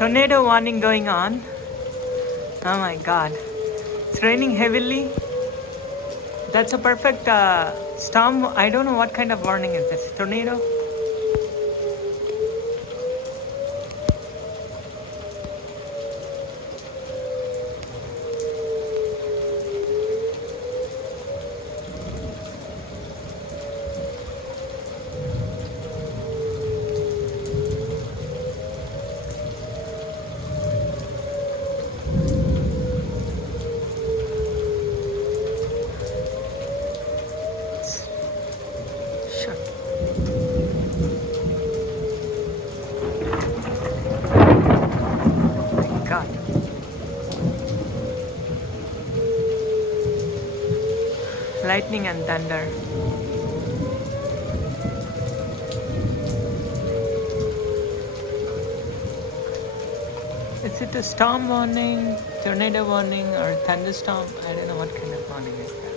Tornado warning going on. Oh my god. It's raining heavily. That's a perfect storm. I don't know what kind of warning is this. Tornado? Sure. My god. Lightning and thunder. Is it a storm warning, tornado warning, or thunderstorm? I don't know what kind of warning is that.